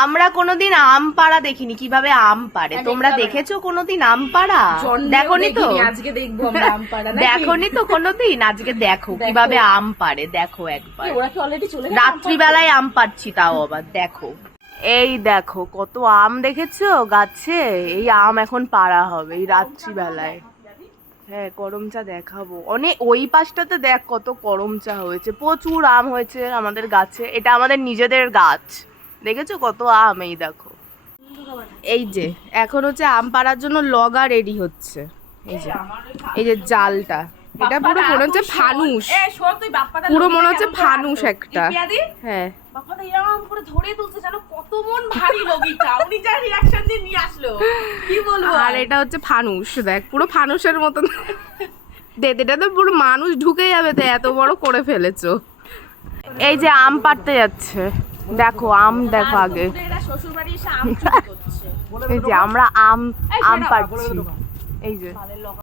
আমরা কোনোদিন আম পাড়া দেখিনি, কিভাবে আম পাড়ে। তোমরা দেখেছো কোনোদিন আম পাড়া? দেখোনি তো? আজকে দেখবো আমরা আম পাড়া। দেখোনি তো কোনোদিন? আজকে দেখো কিভাবে আম পাড়ে, দেখো একবার। ওরা কি অলরেডি চলে গেছে? রাত্রিবেলায় আম পাড়ছি, তাও আবার দেখো। এই দেখো কত আম দেখেছো গাছে, এই আম এখন পাড়া হবে এই রাত্রিবেলায়। হ্যাঁ করমচা দেখাবো, অনেক ওই পাশটাতে দেখ কত করমচা হয়েছে, প্রচুর আম হয়েছে আমাদের গাছে। এটা আমাদের নিজেদের গাছ, দেখেছো কত আম। এই দেখো, এই যে এখন হচ্ছে আম পাড়ার জন্য লগা রেডি হচ্ছে। এই যে জালটা, এটা পুরো মনে হচ্ছে ফানুস, পুরো মনে হচ্ছে ফানুস একটা। হ্যাঁ বাপ্পাদা এরকম করে ধরে তুলছে, জানো কত মন ভারী লগিটা, উনি যা রিঅ্যাকশন দিয়ে নিয়ে আসলো কি বলবো। আর এটা হচ্ছে ফানুস, দেখ পুরো ফানুসের মতন। এটা তো পুরো মানুষ ঢুকে যাবে, তো এত বড় করে ফেলেছো। এই যে আম পাড়তে যাচ্ছে, দেখো আম দেখো আগে। শ্বশুর বাড়ি এসে আম চুরি করছে। এই যে আমরা আম পাড়ছি, এই যে